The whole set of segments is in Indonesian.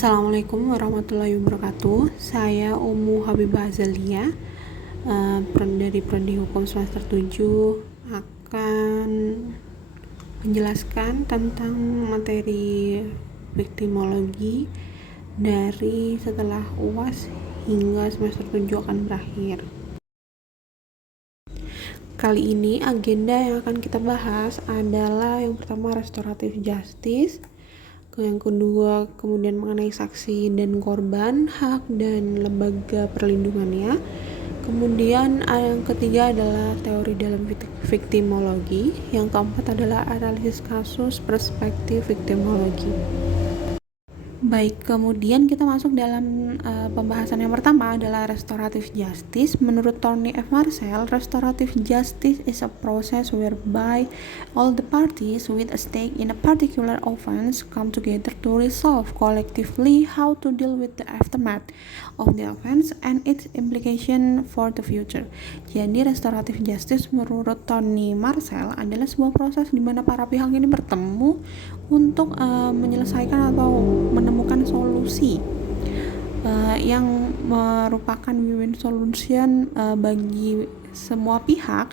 Assalamualaikum warahmatullahi wabarakatuh. Saya Ummu Habibah Azalia, dari Prodi Hukum semester 7 akan menjelaskan tentang materi viktimologi dari setelah UAS hingga semester 7 akan berakhir. Kali ini agenda yang akan kita bahas adalah yang pertama restoratif justice, yang kedua kemudian mengenai saksi dan korban, hak dan lembaga perlindungannya. Kemudian yang ketiga adalah teori dalam viktimologi, yang keempat adalah analisis kasus perspektif viktimologi. Baik, kemudian kita masuk dalam pembahasan yang pertama adalah restoratif justice. Menurut Tony F. Marshall, restorative justice is a process whereby all the parties with a stake in a particular offense come together to resolve collectively how to deal with the aftermath of the offense and its implication for the future. Jadi, restorative justice menurut Tony Marshall adalah sebuah proses di mana para pihak ini bertemu untuk menyelesaikan atau menemukan solusi yang merupakan win-win solution bagi semua pihak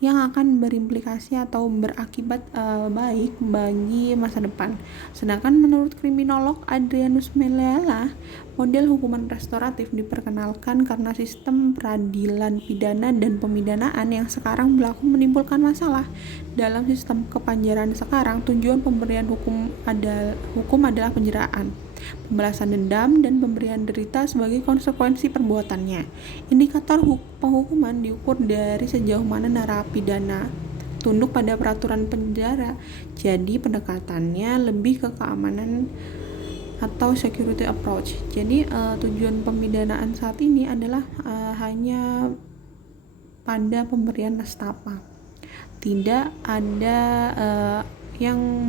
yang akan berimplikasi atau berakibat baik bagi masa depan. Sedangkan menurut kriminolog Adrianus Melella, model hukuman restoratif diperkenalkan karena sistem peradilan pidana dan pemidanaan yang sekarang berlaku menimbulkan masalah. Dalam sistem kepanjaraan sekarang, tujuan pemberian hukum adalah penjeraan, pembalasan dendam, dan pemberian derita sebagai konsekuensi perbuatannya. Indikator penghukuman diukur dari sejauh mana narapidana tunduk pada peraturan penjara. Jadi pendekatannya lebih ke keamanan atau security approach. Jadi tujuan pemidanaan saat ini adalah hanya pada pemberian nestapa. Tidak ada yang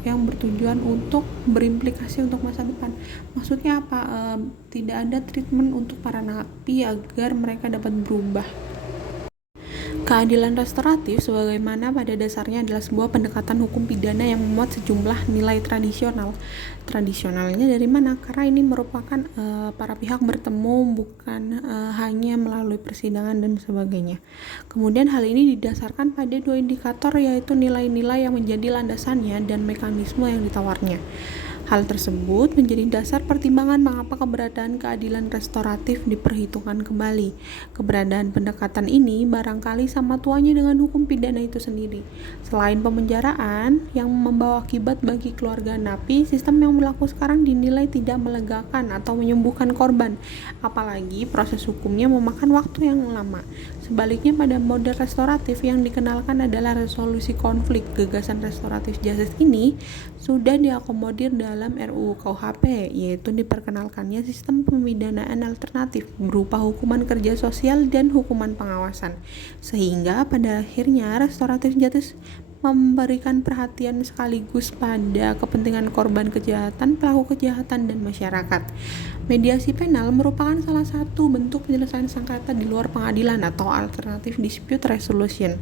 bertujuan untuk berimplikasi untuk masa depan. Maksudnya apa? Tidak ada treatment untuk para napi agar mereka dapat berubah. Keadilan restoratif sebagaimana pada dasarnya adalah sebuah pendekatan hukum pidana yang memuat sejumlah nilai tradisional. Tradisionalnya dari mana? Karena ini merupakan para pihak bertemu bukan hanya melalui persidangan dan sebagainya. Kemudian hal ini didasarkan pada dua indikator, yaitu nilai-nilai yang menjadi landasannya dan mekanisme yang ditawarnya. Hal tersebut menjadi dasar pertimbangan mengapa keberadaan keadilan restoratif diperhitungkan kembali. Keberadaan pendekatan ini barangkali sama tuanya dengan hukum pidana itu sendiri. Selain pemenjaraan yang membawa akibat bagi keluarga napi, sistem yang berlaku sekarang dinilai tidak melegakan atau menyembuhkan korban, apalagi proses hukumnya memakan waktu yang lama. Sebaliknya pada model restoratif yang dikenalkan adalah resolusi konflik. Gagasan restoratif justice ini sudah diakomodir dalam RUU KUHP, yaitu diperkenalkannya sistem pemidanaan alternatif berupa hukuman kerja sosial dan hukuman pengawasan, sehingga pada akhirnya restoratif justice memberikan perhatian sekaligus pada kepentingan korban kejahatan, pelaku kejahatan, dan masyarakat. Mediasi penal merupakan salah satu bentuk penyelesaian sengketa di luar pengadilan atau alternative dispute resolution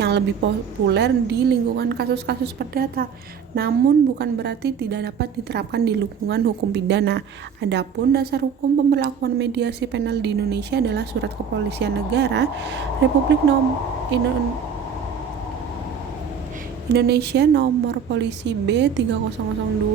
yang lebih populer di lingkungan kasus-kasus perdata, namun bukan berarti tidak dapat diterapkan di lingkungan hukum pidana. Adapun dasar hukum pemberlakuan mediasi penal di Indonesia adalah Surat Kepolisian Negara Republik Indonesia Nomor Polisi B3002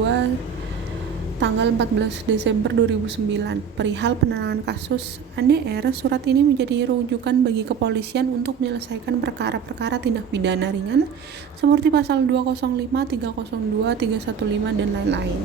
tanggal 14 Desember 2009 perihal penanganan kasus ADR. Surat ini menjadi rujukan bagi kepolisian untuk menyelesaikan perkara-perkara tindak pidana ringan seperti pasal 205, 302, 315 dan lain-lain.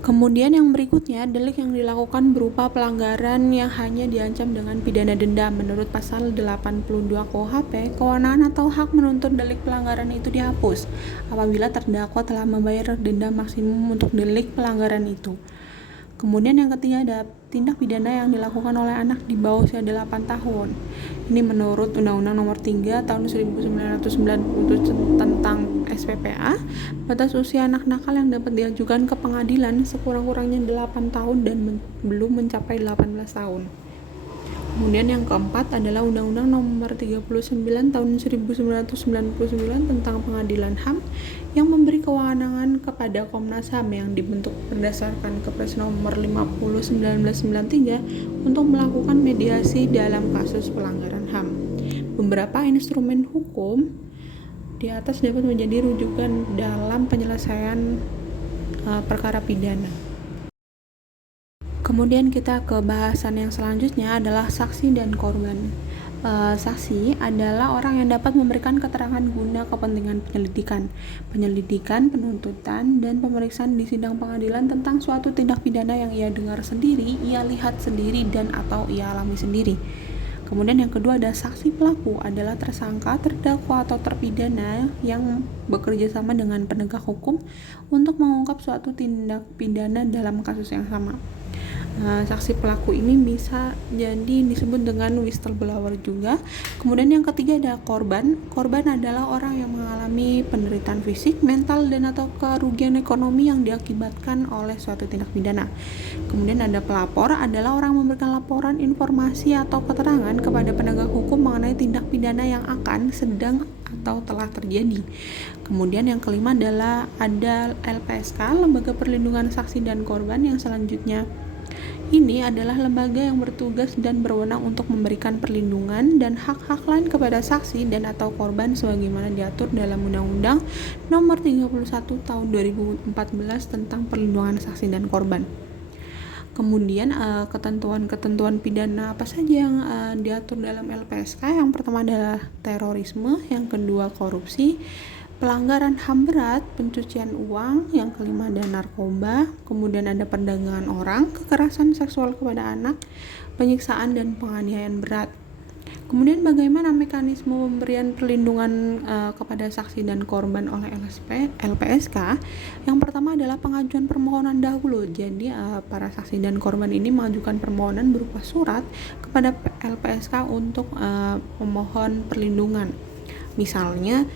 Kemudian yang berikutnya, delik yang dilakukan berupa pelanggaran yang hanya diancam dengan pidana denda. Menurut pasal 82 KUHP, kewenangan atau hak menuntut delik pelanggaran itu dihapus apabila terdakwa telah membayar denda maksimum untuk delik pelanggaran itu. Kemudian yang ketiga ada tindak pidana yang dilakukan oleh anak di bawah usia 8 tahun. Ini menurut Undang-Undang Nomor 3 Tahun 1997 tentang SPPA, batas usia anak nakal yang dapat diajukan ke pengadilan sekurang-kurangnya 8 tahun dan belum mencapai 18 tahun. Kemudian yang keempat adalah Undang-Undang Nomor 39 Tahun 1999 tentang Pengadilan HAM yang memberi kewenangan kepada Komnas HAM yang dibentuk berdasarkan Kepres nomor 50 1993 untuk melakukan mediasi dalam kasus pelanggaran HAM. Beberapa instrumen hukum di atas dapat menjadi rujukan dalam penyelesaian perkara pidana. Kemudian kita ke bahasan yang selanjutnya adalah saksi dan korban. Saksi adalah orang yang dapat memberikan keterangan guna kepentingan penyelidikan, penuntutan, dan pemeriksaan di sidang pengadilan tentang suatu tindak pidana yang ia dengar sendiri, ia lihat sendiri, dan atau ia alami sendiri. Kemudian yang kedua ada saksi pelaku, adalah tersangka, terdakwa, atau terpidana yang bekerja sama dengan penegak hukum untuk mengungkap suatu tindak pidana dalam kasus yang sama. Saksi pelaku ini bisa jadi disebut dengan whistleblower juga. Kemudian yang ketiga ada korban. Korban adalah orang yang mengalami penderitaan fisik, mental, dan atau kerugian ekonomi yang diakibatkan oleh suatu tindak pidana. Kemudian ada pelapor, adalah orang yang memberikan laporan, informasi, atau keterangan kepada penegak hukum mengenai tindak pidana yang akan, sedang, atau telah terjadi. Kemudian yang kelima adalah ada LPSK, Lembaga Perlindungan Saksi dan Korban, yang selanjutnya ini adalah lembaga yang bertugas dan berwenang untuk memberikan perlindungan dan hak-hak lain kepada saksi dan atau korban sebagaimana diatur dalam Undang-Undang Nomor 31 Tahun 2014 tentang Perlindungan Saksi dan Korban. Kemudian ketentuan-ketentuan pidana apa saja yang diatur dalam LPSK? Yang pertama adalah terorisme, yang kedua korupsi, pelanggaran HAM berat, pencucian uang, yang kelima ada narkoba, kemudian ada perdagangan orang, kekerasan seksual kepada anak, penyiksaan dan penganiayaan berat. Kemudian bagaimana mekanisme pemberian perlindungan kepada saksi dan korban oleh LPSK? Yang pertama adalah pengajuan permohonan dahulu. Jadi para saksi dan korban ini mengajukan permohonan berupa surat kepada LPSK untuk memohon perlindungan. Misalnya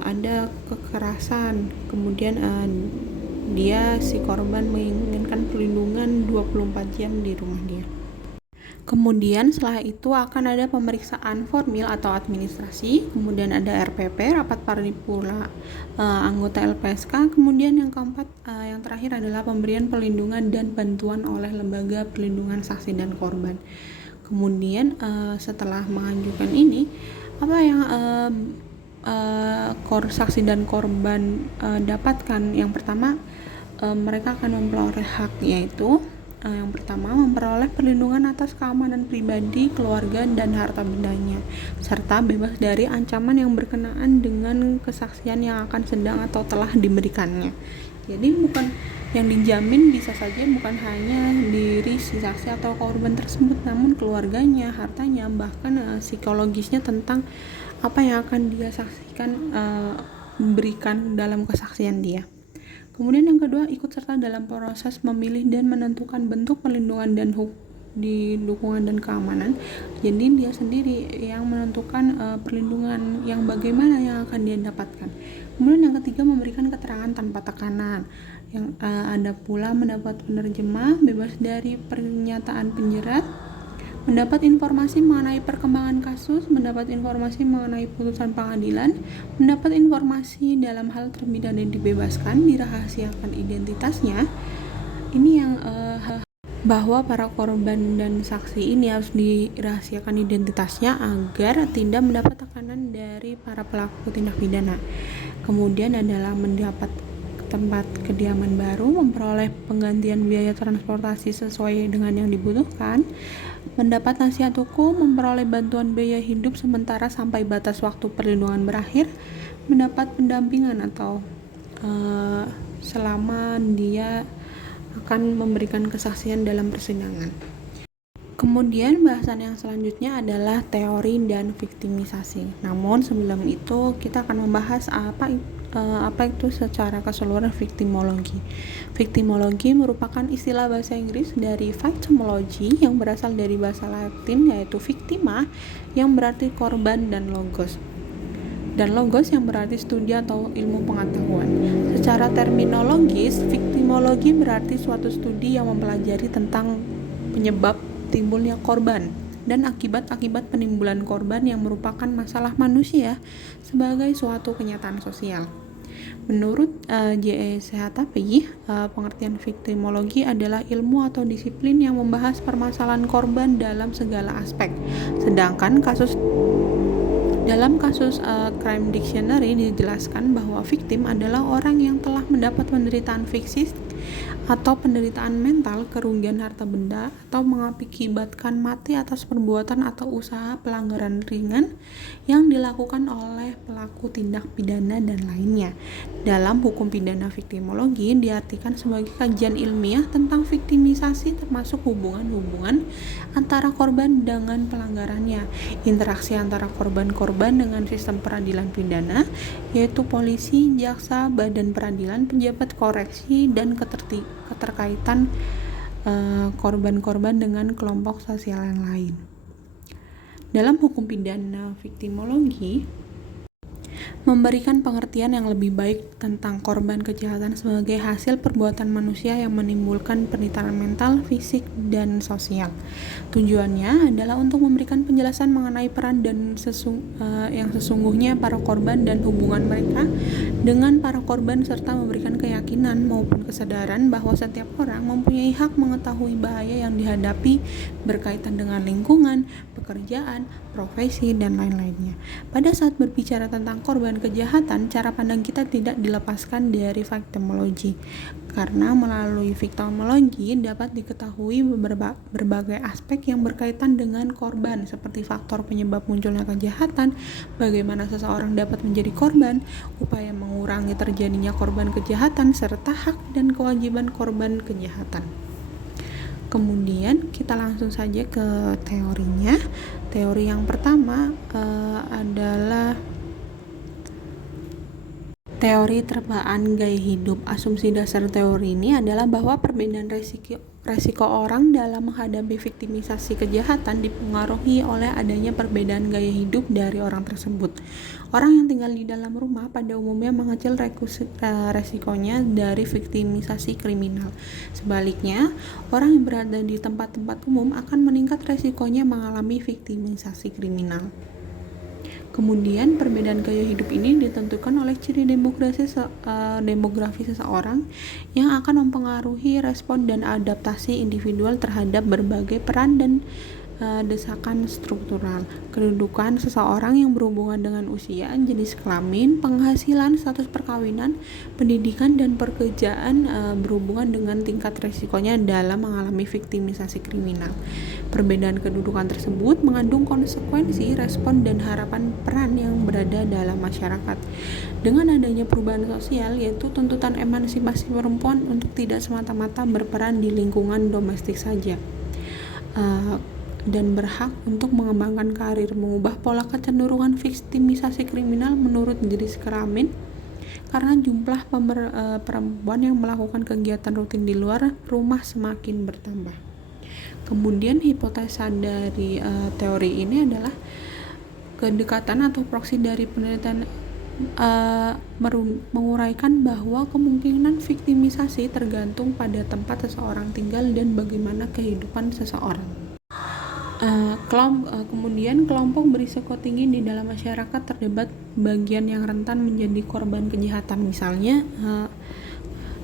ada kekerasan, kemudian si korban menginginkan perlindungan 24 jam di rumah dia. Kemudian setelah itu akan ada pemeriksaan formil atau administrasi, kemudian ada RPP, rapat paripurna anggota LPSK, kemudian yang keempat yang terakhir adalah pemberian perlindungan dan bantuan oleh lembaga perlindungan saksi dan korban. Kemudian setelah mengajukan ini, apa yang saksi dan korban dapatkan? Yang pertama, mereka akan memperoleh hak, yaitu yang pertama memperoleh perlindungan atas keamanan pribadi, keluarga, dan harta bendanya, serta bebas dari ancaman yang berkenaan dengan kesaksian yang akan sedang atau telah diberikannya. Jadi bukan yang dijamin bisa saja bukan hanya diri si saksi atau korban tersebut, namun keluarganya, hartanya, bahkan psikologisnya tentang apa yang akan dia saksikan berikan dalam kesaksian dia. Kemudian yang kedua, ikut serta dalam proses memilih dan menentukan bentuk perlindungan dan di dukungan dan keamanan. Jadi dia sendiri yang menentukan perlindungan yang bagaimana yang akan dia dapatkan. Kemudian yang ketiga, memberikan keterangan tanpa tekanan. Yang ada pula mendapat penerjemah, bebas dari pernyataan penjerat, mendapat informasi mengenai perkembangan kasus, mendapat informasi mengenai putusan pengadilan, mendapat informasi dalam hal terpidana dibebaskan, dirahasiakan identitasnya. Ini yang bahwa para korban dan saksi ini harus dirahasiakan identitasnya agar tidak mendapat tekanan dari para pelaku tindak pidana. Kemudian adalah mendapat tempat kediaman baru, memperoleh penggantian biaya transportasi sesuai dengan yang dibutuhkan, mendapat nasihat hukum, memperoleh bantuan biaya hidup sementara sampai batas waktu perlindungan berakhir, mendapat pendampingan atau selama dia akan memberikan kesaksian dalam persidangan. Kemudian bahasan yang selanjutnya adalah teori dan viktimisasi. Namun sebelum itu kita akan membahas apa itu secara keseluruhan viktimologi. Viktimologi merupakan istilah bahasa Inggris dari victimology yang berasal dari bahasa Latin yaitu victima yang berarti korban dan logos yang berarti studi atau ilmu pengetahuan. Secara terminologis, viktimologi berarti suatu studi yang mempelajari tentang penyebab timbulnya korban dan akibat-akibat penimbulan korban yang merupakan masalah manusia sebagai suatu kenyataan sosial. Menurut J.E. Sehatapi, pengertian viktimologi adalah ilmu atau disiplin yang membahas permasalahan korban dalam segala aspek. Sedangkan dalam kasus Crime Dictionary dijelaskan bahwa victim adalah orang yang telah mendapat penderitaan fisik atau penderitaan mental, kerugian harta benda, atau mengakibatkan mati atas perbuatan atau usaha pelanggaran ringan yang dilakukan oleh pelaku tindak pidana dan lainnya. Dalam hukum pidana viktimologi diartikan sebagai kajian ilmiah tentang viktimisasi termasuk hubungan-hubungan antara korban dengan pelanggarannya, interaksi antara korban-korban dengan sistem peradilan pidana, yaitu polisi, jaksa, badan peradilan, pejabat koreksi, dan keterkaitan korban-korban dengan kelompok sosial yang lain. Dalam hukum pidana viktimologi memberikan pengertian yang lebih baik tentang korban kejahatan sebagai hasil perbuatan manusia yang menimbulkan penderitaan mental, fisik, dan sosial. Tujuannya adalah untuk memberikan penjelasan mengenai peran dan yang sesungguhnya para korban dan hubungan mereka dengan para korban, serta memberikan keyakinan maupun kesadaran bahwa setiap orang mempunyai hak mengetahui bahaya yang dihadapi berkaitan dengan lingkungan, pekerjaan, profesi, dan lain-lainnya. Pada saat berbicara tentang korban kejahatan, cara pandang kita tidak dilepaskan dari viktimologi, karena melalui viktimologi dapat diketahui berbagai aspek yang berkaitan dengan korban, seperti faktor penyebab munculnya kejahatan, bagaimana seseorang dapat menjadi korban, upaya mengurangi terjadinya korban kejahatan, serta hak dan kewajiban korban kejahatan. Kemudian kita langsung saja ke teorinya. Teori yang pertama adalah teori terpaan gaya hidup. Asumsi dasar teori ini adalah bahwa perbedaan resiko orang dalam menghadapi viktimisasi kejahatan dipengaruhi oleh adanya perbedaan gaya hidup dari orang tersebut. Orang yang tinggal di dalam rumah pada umumnya mengecil resikonya dari viktimisasi kriminal. Sebaliknya, orang yang berada di tempat-tempat umum akan meningkat resikonya mengalami viktimisasi kriminal. Kemudian perbedaan gaya hidup ini ditentukan oleh ciri demografi seseorang yang akan mempengaruhi respon dan adaptasi individual terhadap berbagai peran dan desakan struktural. Kedudukan seseorang yang berhubungan dengan usia, jenis kelamin, penghasilan, status perkawinan, pendidikan, dan pekerjaan berhubungan dengan tingkat resikonya dalam mengalami viktimisasi kriminal. Perbedaan kedudukan tersebut mengandung konsekuensi, respon, dan harapan peran yang berada dalam masyarakat. Dengan adanya perubahan sosial, yaitu tuntutan emansipasi perempuan untuk tidak semata-mata berperan di lingkungan domestik saja, dan berhak untuk mengembangkan karir, mengubah pola kecenderungan viktimisasi kriminal menurut jenis kelamin, karena jumlah perempuan yang melakukan kegiatan rutin di luar rumah semakin bertambah. Kemudian hipotesa dari teori ini adalah kedekatan atau proksi dari penelitian menguraikan bahwa kemungkinan viktimisasi tergantung pada tempat seseorang tinggal dan bagaimana kehidupan seseorang. Kemudian kelompok berisiko tinggi di dalam masyarakat terdapat bagian yang rentan menjadi korban kejahatan. Misalnya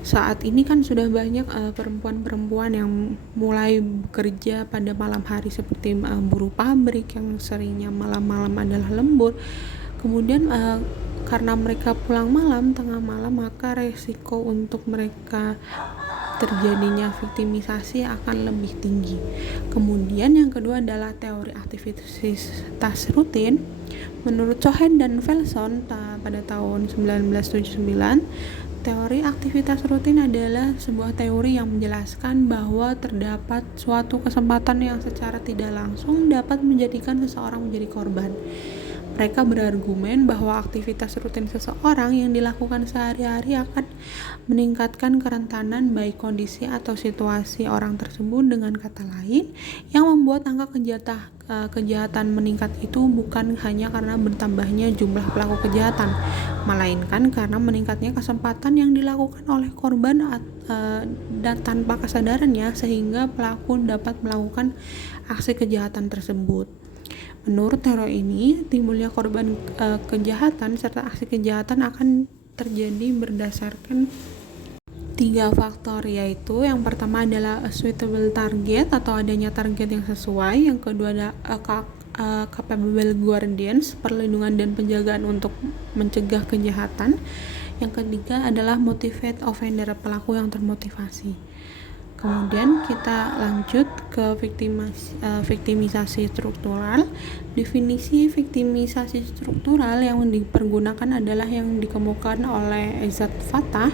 saat ini kan sudah banyak perempuan-perempuan yang mulai bekerja pada malam hari, seperti buruh pabrik yang seringnya malam-malam adalah lembur. Kemudian karena mereka pulang malam, tengah malam, maka resiko untuk mereka terjadinya viktimisasi akan lebih tinggi. Kemudian yang kedua adalah teori aktivitas rutin. Menurut Cohen dan Felson pada tahun 1979, teori aktivitas rutin adalah sebuah teori yang menjelaskan bahwa terdapat suatu kesempatan yang secara tidak langsung dapat menjadikan seseorang menjadi korban. Mereka berargumen bahwa aktivitas rutin seseorang yang dilakukan sehari-hari akan meningkatkan kerentanan baik kondisi atau situasi orang tersebut. Dengan kata lain, yang membuat angka kejahatan meningkat itu bukan hanya karena bertambahnya jumlah pelaku kejahatan, melainkan karena meningkatnya kesempatan yang dilakukan oleh korban dan tanpa kesadarannya, sehingga pelaku dapat melakukan aksi kejahatan tersebut. Menurut teori ini, timbulnya korban kejahatan serta aksi kejahatan akan terjadi berdasarkan 3 faktor, yaitu yang pertama adalah a suitable target atau adanya target yang sesuai, yang kedua ada capable guardians, perlindungan dan penjagaan untuk mencegah kejahatan, yang ketiga adalah motivate offender, pelaku yang termotivasi. Kemudian kita lanjut ke viktimisasi struktural. Definisi viktimisasi struktural yang dipergunakan adalah yang dikemukakan oleh Ezat Fatah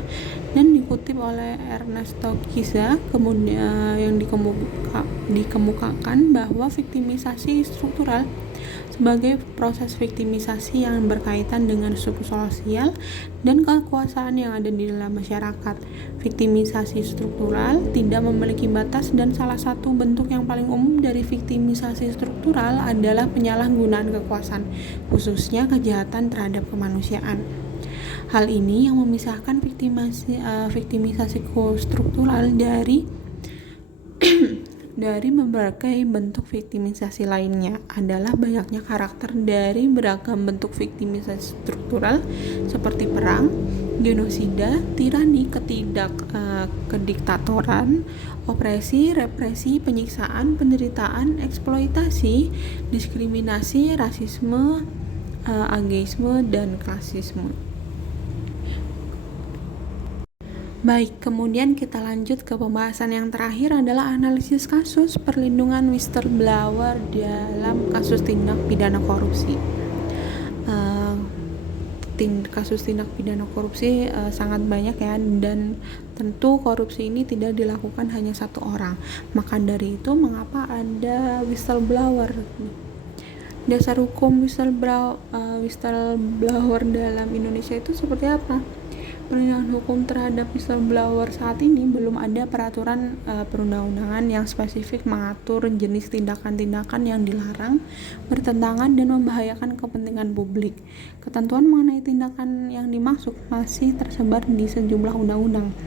dan dikutip oleh Ernesto Kiza. Kemudian yang dikemukakan bahwa viktimisasi struktural sebagai proses viktimisasi yang berkaitan dengan struktur sosial dan kekuasaan yang ada di dalam masyarakat. Viktimisasi struktural tidak memiliki batas dan salah satu bentuk yang paling umum dari viktimisasi struktural adalah penyalahgunaan kekuasaan, khususnya kejahatan terhadap kemanusiaan. Hal ini yang memisahkan viktimisasi struktural dari berbagai bentuk viktimisasi lainnya adalah banyaknya karakter dari beragam bentuk viktimisasi struktural seperti perang, genosida, tirani, kediktatoran, opresi, represi, penyiksaan, penderitaan, eksploitasi, diskriminasi, rasisme, ageisme, dan klasisme. Baik, kemudian kita lanjut ke pembahasan yang terakhir adalah analisis kasus perlindungan whistleblower dalam kasus tindak pidana korupsi. Kasus tindak pidana korupsi sangat banyak ya, dan tentu korupsi ini tidak dilakukan hanya satu orang. Maka dari itu mengapa ada whistleblower? Dasar hukum whistleblower dalam Indonesia itu seperti apa? Perlindungan hukum terhadap whistleblower saat ini belum ada peraturan perundang-undangan yang spesifik mengatur jenis tindakan-tindakan yang dilarang, bertentangan, dan membahayakan kepentingan publik. Ketentuan mengenai tindakan yang dimaksud masih tersebar di sejumlah undang-undang.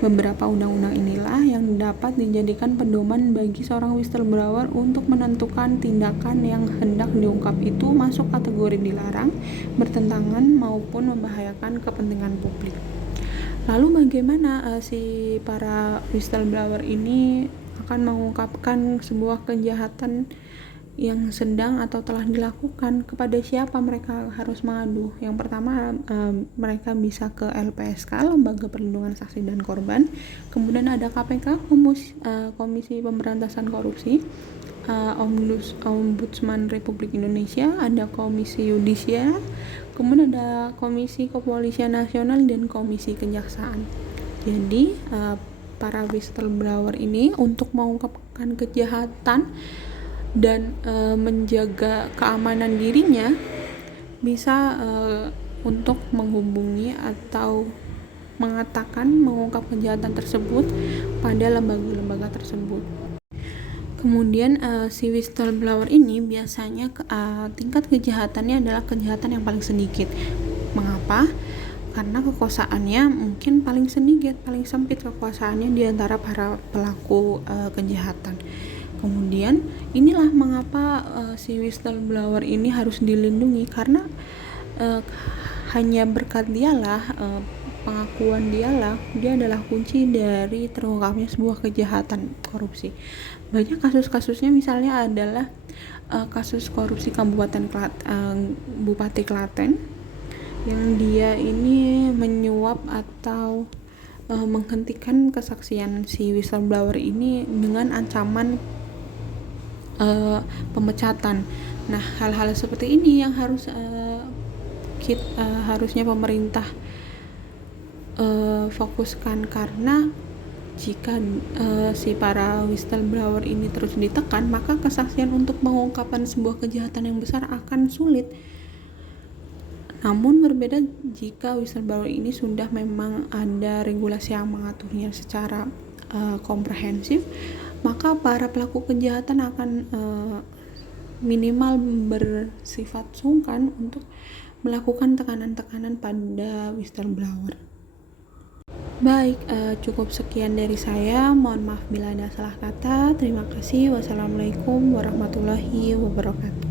Beberapa undang-undang inilah yang dapat dijadikan pedoman bagi seorang whistleblower untuk menentukan tindakan yang hendak diungkap itu masuk kategori dilarang, bertentangan, maupun membahayakan kepentingan publik. Lalu bagaimana si para whistleblower ini akan mengungkapkan sebuah kejahatan yang sedang atau telah dilakukan? Kepada siapa mereka harus mengadu? Yang pertama, mereka bisa ke LPSK, Lembaga Perlindungan Saksi dan Korban. Kemudian ada KPK, Komisi Pemberantasan Korupsi, Ombudsman Republik Indonesia, ada Komisi Yudisial, kemudian ada Komisi Kepolisian Nasional, dan Komisi Kejaksaan. Jadi para whistleblower ini untuk mengungkapkan kejahatan dan menjaga keamanan dirinya bisa untuk menghubungi atau mengungkap kejahatan tersebut pada lembaga-lembaga tersebut. Kemudian si whistleblower ini biasanya tingkat kejahatannya adalah kejahatan yang paling sedikit. Mengapa? Karena kekuasaannya mungkin paling sedikit, paling sempit kekuasaannya di antara para pelaku kejahatan. Kemudian inilah mengapa si whistleblower ini harus dilindungi, karena hanya berkat dialah, pengakuan dia adalah kunci dari terungkapnya sebuah kejahatan korupsi. Banyak kasus-kasusnya misalnya adalah kasus korupsi Bupati Klaten yang dia ini menyuap atau menghentikan kesaksian si whistleblower ini dengan ancaman pemecatan. Nah, hal-hal seperti ini yang harusnya pemerintah fokuskan, karena jika si para whistleblower ini terus ditekan, maka kesaksian untuk mengungkapkan sebuah kejahatan yang besar akan sulit. Namun berbeda jika whistleblower ini sudah memang ada regulasi yang mengaturnya secara komprehensif, maka para pelaku kejahatan akan minimal bersifat sungkan untuk melakukan tekanan-tekanan pada whistleblower. Baik, cukup sekian dari saya. Mohon maaf bila ada salah kata. Terima kasih. Wassalamualaikum warahmatullahi wabarakatuh.